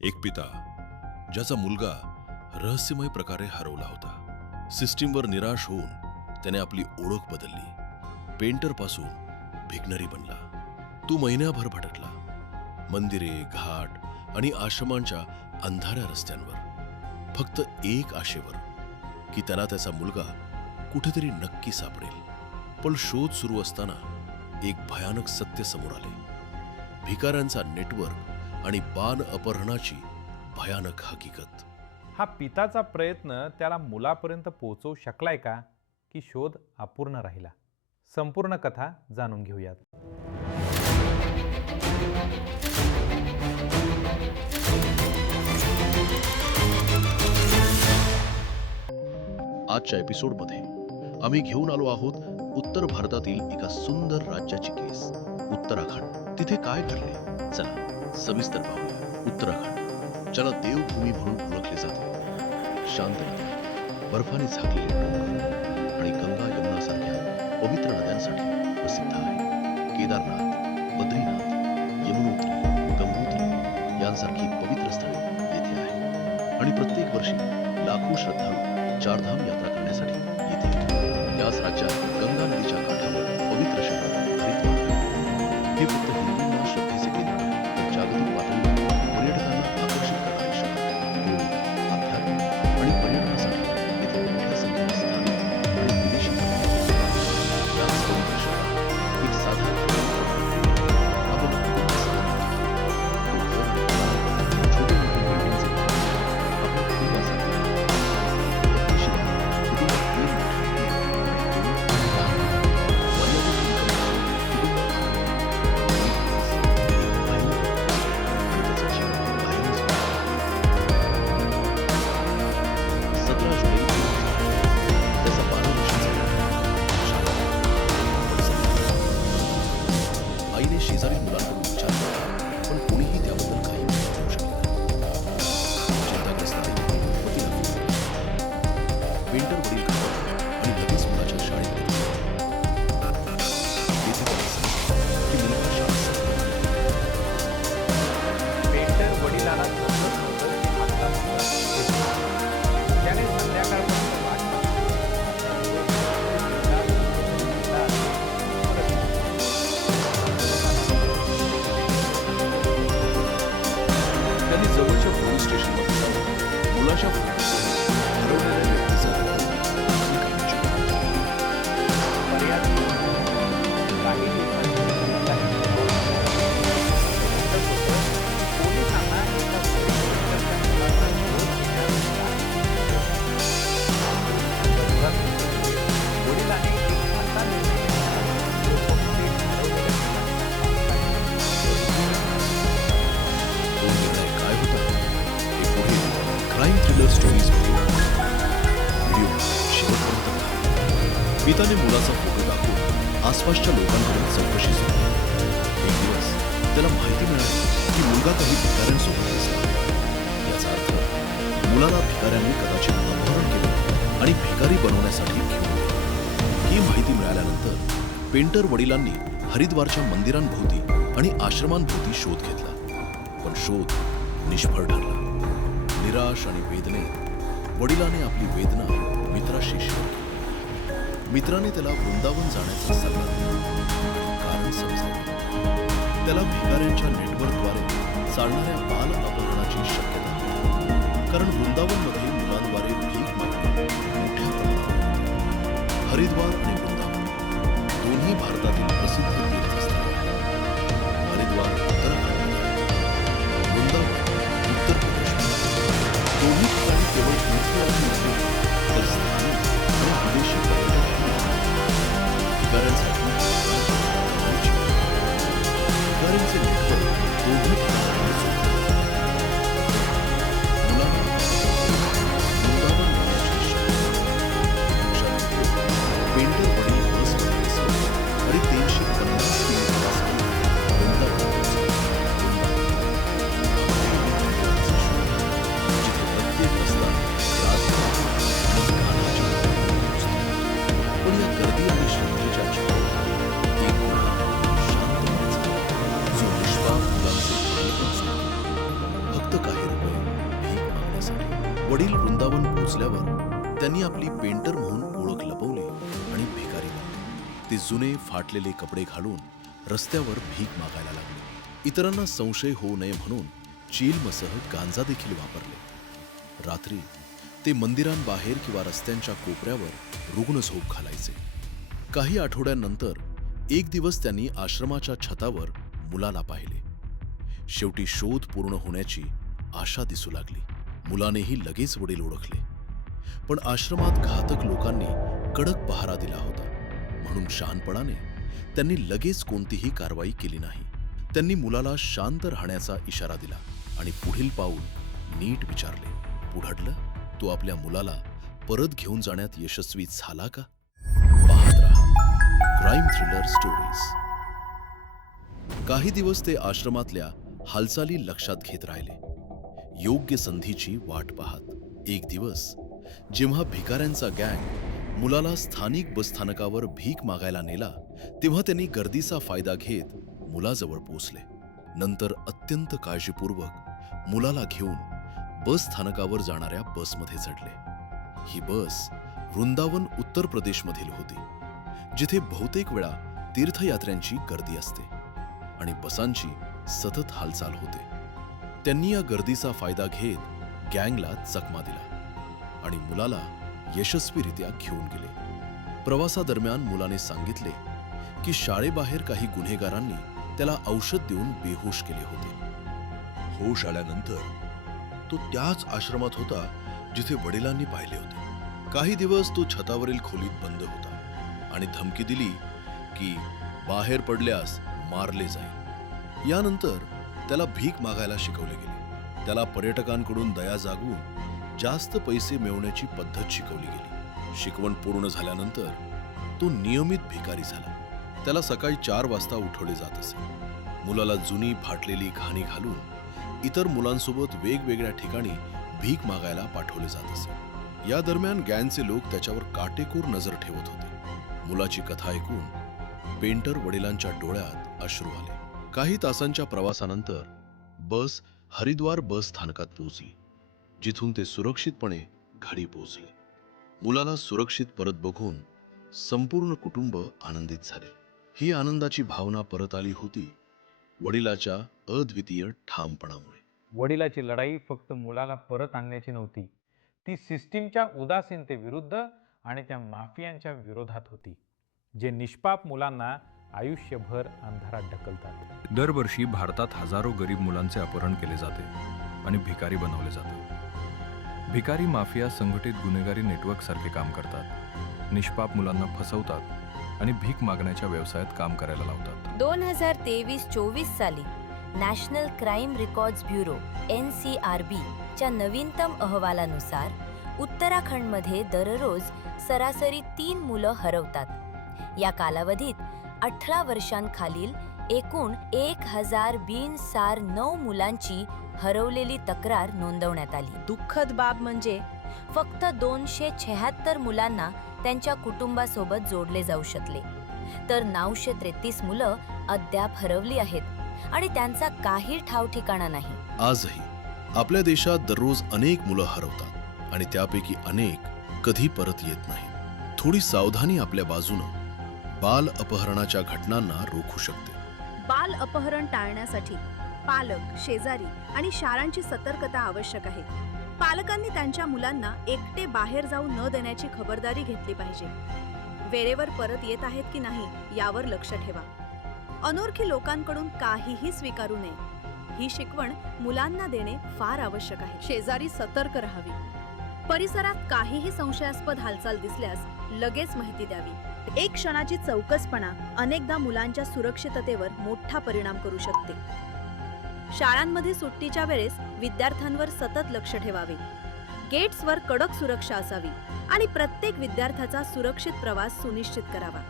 एक पिता ज्याचा मुलगा रहस्यमय प्रकारे हरवला होता. सिस्टीमवर निराश होऊन त्याने आपली ओळख बदलली. पेंटर पासून भिकनरी बनला. तो महिन्याभर भटकला. मंदिरे, घाट आणि आश्रमांच्या अंधाऱ्या रस्त्यांवर, फक्त एक आशेवर की त्याला त्याचा मुलगा कुठेतरी नक्की सापडेल. पण शोध सुरू असताना एक भयानक सत्य समोर आले. भिकाऱ्यांचा नेटवर्क आणि बाल अपहरणाची भयानक हकीकत. हा पिताचा प्रयत्न त्याला मुलापर्यंत पोहोचवू शकलाय का, की शोध अपूर्ण राहिला? संपूर्ण कथा जाणून घेऊयात. आजच्या एपिसोडमध्ये आम्ही घेऊन आलो आहोत उत्तर भारतातील एका सुंदर राज्याची केस, उत्तराखंड. तिथे काय घडले, चला सविस्तर पाहूया. उत्तराखंड, ज्याला देवभूमी म्हणून ओळखले जाते, शांत नद्या, बर्फाने झाकलेले डोंगर आणि गंगा यमुना सारख्या पवित्र नद्यांसाठी प्रसिद्ध आहे. केदारनाथ, बद्रीनाथ, यमुनोत्री, गंगोत्री यांसारखी पवित्र स्थळे येथे आहेत आणि प्रत्येक वर्षी लाखो श्रद्धाळू चारधाम यात्रा करण्यासाठी येथे येतात. त्याच राज्यात गंगा नदीच्या काठावर पवित्र शहर हरिद्वार आहे. हे फक्त हिंदूंना श्रद्धेचे केंद्र नाही, तर जागतिक पातळीवर पर्यटकांना आकर्षित करणारे शहर आहे. योग, अध्यात्म आणि पर्यटनासाठी येथे मोठ्या संख्येने स्थानिक आणि विदेशी पर्यटक येतात. या पवित्र शहरात एक साधा आपल्याला कुटुंब समजतो. तो घर आणि गाव, छोटे मोठे बिल्डिंग्स आहेत. आपल्या कुटुंबासाठी शिवाय कुटुंबात तीन मोठे आणि दोन लहान मर्यादित कुटुंबात आणि त्याचं जीवन कायमच बदलतं. 17 जुलै 2000 त्याचा 12 वर्षाचा आईने शेजारी मुलांकडून विचारलं, पण कोणीही त्याबद्दल काही माहिती देऊ शकले नाही. चिंताग्रस्त आईने पतीला फोन केला. पेंटर वडील घाबरले आणि लगेच मुलाच्या शाळेत गेले. येथे त्यांना सांगितलं की मुलगा शाळेत संपला. पेंटर वडिलांना समजत नव्हतं की आपला मुलगा कुठे आहे. त्याने संध्याकाळपर्यंत वाट त्यांनी जवळच्या पोलीस स्टेशनमध्ये जाऊन मुलाच्या हरवलेल्या व्यक्तीचा बऱ्याच काही पोलिसांना एका मुलाचा शोध घेण्यात वडिलांनी एक असा निर्णय घेतला की तो बहुतेक हरवलेल्या तो निर्णय काय होता हे पुढे क्राईम थ्रिलर स्टोरीज व्हिडिओ शेवटपर्यंत पहा. पिताने मुलाचा फोटो दाखवून आसपासच्या लोकांकडून चौकशी सुरू केली. एक दिवस त्याला माहिती मिळाली की मुलगा काही भिकाऱ्यांसोबत दिसला. याचा अर्थ मुलाला भिकाऱ्यांनी कदाचित अपहरण केले आणि भिकारी बनवण्यासाठी घेऊन गेले. ही माहिती मिळाल्यानंतर पेंटर वडिलांनी हरिद्वारच्या मंदिरांभोवती आणि आश्रमांभोवती शोध घेतला. पण शोध निष्फळ ठरला. निराश आणि वेदनेत वडिलाने आपली वेदना मित्राशी शेअर केली. मित्राने त्याला वृंदावन जाण्याचा सल्ला दिला आणि कारण समजावले. त्याला भिकाऱ्यांच्या नेटवर्कद्वारे चालणाऱ्या बाल अपहरणाची शक्यता होती, कारण वृंदावनमध्ये मुलांद्वारे भीक मागणे मोठ्या प्रमाणावर होते. हरिद्वार आणि वृंदावन दोन्ही भारतातील प्रसिद्ध तीर्थस्थळे आहेत. हरिद्वार उत्तराखंडमध्ये आहे, वृंदावन उत्तर प्रदेशमध्ये. दोन्ही ठिकाणी केवळ तीर्थयात्री नव्हे, तर स्थानिक आणि विदेशी पर्यटक भिकाऱ्यांसाठी भिकाऱ्यांचे नेटवर्क दोन्ही ठिकाणी सुरू. वडील वृंदावन पोचल्यावर त्यांनी आपली पेंटर म्हणून ओळख लपवली आणि भिकारी बनले. ते जुने फाटलेले कपडे घालून रस्त्यावर भीक मागायला लागले. इतरांना संशय होऊ नये म्हणून चिलमसह गांजा देखील वापरले. रात्री ते मंदिरांबाहेर किंवा रस्त्यांच्या कोपऱ्यावर रुग्ण झोप घालायचे. काही आठवड्यांनंतर एक दिवस त्यांनी आश्रमाच्या छतावर मुलाला पाहिले. शेवटी शोध पूर्ण होण्याची आशा दिसू लागली. मुलानेही लगेच वडील ओळखले. पण आश्रमात घातक लोकांनी कडक पहारा दिला होता म्हणून शहाणपणाने त्यांनी लगेच कोणतीही कारवाई केली नाही. त्यांनी मुलाला शांत राहण्याचा इशारा दिला आणि पुढील पाऊल नीट विचारले. पुढाडलं, तो आपल्या मुलाला परत घेऊन जाण्यात यशस्वी झाला का? पाहत रहा क्राईम थ्रिलर स्टोरीज. काही दिवस ते आश्रमातल्या हालचाली लक्षात घेत राहिले, योग्य संधीची वाट पाहत. एक दिवस जेव्हा भिकाऱ्यांचा गँग मुलाला स्थानिक बसस्थानकावर भीक मागायला नेला, तेव्हा त्यांनी गर्दीचा फायदा घेत मुलाजवळ पोचले. नंतर अत्यंत काळजीपूर्वक मुलाला घेऊन बस स्थानकावर जाणाऱ्या बसमध्ये चढले. ही बस वृंदावन उत्तर प्रदेशमधील होती, जिथे बहुतेक वेळा तीर्थयात्र्यांची गर्दी असते आणि बसांची सतत हालचाल होते. त्यांनी या गर्दीचा फायदा घेत गँगला चकमा दिला आणि मुलाला यशस्वीरित्या घेऊन गेले. प्रवासादरम्यान मुलाने सांगितले की शाळेबाहेर काही गुन्हेगारांनी त्याला औषध देऊन बेहोश केले होते. होश आल्यानंतर तो त्याच आश्रमात होता जिथे वडिलांनी पाहिले होते. काही दिवस तो छतावरील खोलीत बंद होता आणि धमकी दिली की बाहेर पडल्यास मारले जाईल. यानंतर त्याला भीक मागायला शिकवले गेले. त्याला पर्यटकांकडून दया जागवून जास्त पैसे मिळवण्याची पद्धत शिकवली गेली. शिकवण पूर्ण झाल्यानंतर तो नियमित भिकारी झाला. त्याला सकाळी 4 वाजता उठवले जात असे. मुलाला जुनी फाटलेली घाणी घालून इतर मुलांसोबत वेगवेगळ्या ठिकाणी भीक मागायला पाठवले जात असे. या दरम्यान गँगचे लोक त्याच्यावर काटेकोर नजर ठेवत होते. मुलाची कथा ऐकून पेंटर वडिलांच्या डोळ्यात अश्रू आले. काही तासांच्या प्रवासानंतर बस हरिद्वार बस स्थानकात पोहोचली, जिथून ते सुरक्षितपणे घरी पोहोचले. मुलाला सुरक्षित परत बघून संपूर्ण कुटुंब आनंदित झाले. ही आनंदाची भावना परत आली होती वडिलाच्या अद्वितीय ठामपणामुळे. वडिलाची लढाई फक्त मुलाला परत आणण्याची नव्हती, ती सिस्टीमच्या उदासीनतेविरुद्ध आणि त्या माफियांच्या विरोधात होती, जे निष्पाप मुलांना आयुष्यभर अंधारात ढकलतात. दरवर्षी भारतात हजारो गरीब मुलांचे अपहरण केले जाते आणि भिकारी बनवले जाते. भिकारी माफिया संघटित गुन्हेगारी नेटवर्कसारखे काम करतात. निष्पाप मुलांना फसवतात आणि भीक मागण्याच्या व्यवसायात काम करायला लावतात. 2023-24 साली national crime records bureau NCRB च्या नवीनतम अहवालानुसार उत्तराखंडमध्ये दररोज सरासरी 3 मुलं हरवतात. या कालावधीत 18 वर्षांखालील एकूण 1049 मुलांची हरवलेली तक्रार नोंदवण्यात आली. दुःखद बाब म्हणजे फक्त 276 मुलांना त्यांच्या कुटुंबासोबत जोडले जाऊ शकले, तर 933 मुलं अद्याप हरवली आहेत आणि त्यांचा काही ठाव ठिकाणा नाही. आजही आपल्या देशात दररोज अनेक मुलं हरवतात आणि त्यापैकी अनेक कधी परत येत नाहीत. थोडी सावधानी आपल्या बाजूनं बाल अपहरणाच्या घटनांना रोखू शकते. बाल अपहरण टाळण्यासाठी पालक, शेजारी आणि शाळांची सतर्कता आवश्यक आहे. पालकांनी त्यांच्या मुलांना एकटे बाहेर जाऊ न देण्याची खबरदारी घेतली पाहिजे. वेळेवर परत येत आहेत की नाही यावर लक्ष ठेवा. अनोळखी लोकांकडून काहीही स्वीकारू नये ही शिकवण मुलांना देणे फार आवश्यक आहे. शेजारी सतर्क राहावी. परिसरात काहीही संशयास्पद हालचाल दिसल्यास लगेच माहिती द्यावी. एक क्षणाची चौकसपणा अनेकदा मुलांच्या सुरक्षिततेवर मोठा परिणाम करू शकते. शाळांमध्ये सुट्टीच्या वेळेस विद्यार्थ्यांवर सतत लक्ष ठेवावे. गेट्सवर कडक सुरक्षा असावी आणि प्रत्येक विद्यार्थ्याचा सुरक्षित प्रवास सुनिश्चित करावा.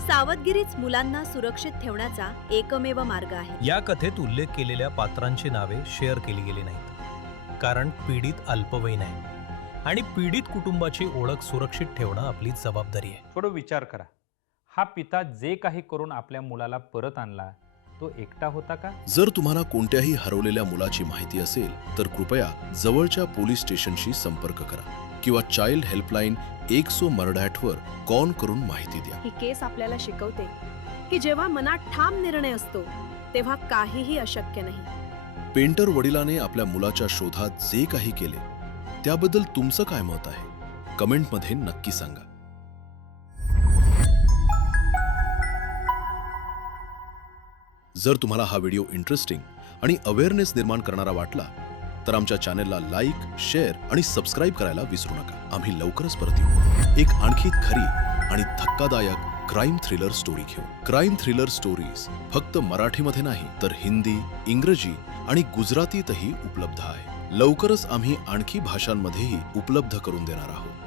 सावधगिरीच मुलांना सुरक्षित ठेवण्याचा एकमेव मार्ग आहे. या कथेत उल्लेख केलेल्या पात्रांची नावे शेअर केली गेली नाहीत, कारण पीडित अल्पवयीन आहे आणि पीडित कुटुंबाची ओळख सुरक्षित ठेवणं आपली जबाबदारी आहे. थोडं विचार करा. हा पिता जे काही करून आपल्या मुलाला परत आणला तो एकटा होता का? जर तुम्हाला कोणत्याही हरवलेल्या मुलाची माहिती असेल तर कृपया जवळच्या पोलीस स्टेशनशी संपर्क करा किंवा चाइल्ड हेल्पलाईन 100 वर कॉल करून माहिती द्या. ही केस आपल्याला शिकवते की जेव्हा मनात ठाम निर्णय असतो तेव्हा काहीही अशक्य नाही. पेंटर वडिलाने आपल्या मुलाच्या शोधात जे काही केले त्याबद्दल तुमचं काय मत आहे कमेंटमध्ये नक्की सांगा. जर तुम्हाला हा व्हिडिओ इंटरेस्टिंग आणि अवेअरनेस निर्माण करणारा वाटला तर आमच्या चॅनेलला लाईक, शेअर आणि सबस्क्राईब करायला विसरू नका. आम्ही लवकरच परत येऊ एक आणखी खरी आणि धक्कादायक क्राईम थ्रिलर स्टोरी घेऊन. क्राईम थ्रिलर स्टोरीज फक्त मराठीमध्ये नाही तर हिंदी, इंग्रजी आणि गुजरातीतही उपलब्ध आहे. लवकरच आम्ही आणखी भाषांमध्येही उपलब्ध करून देणार आहोत.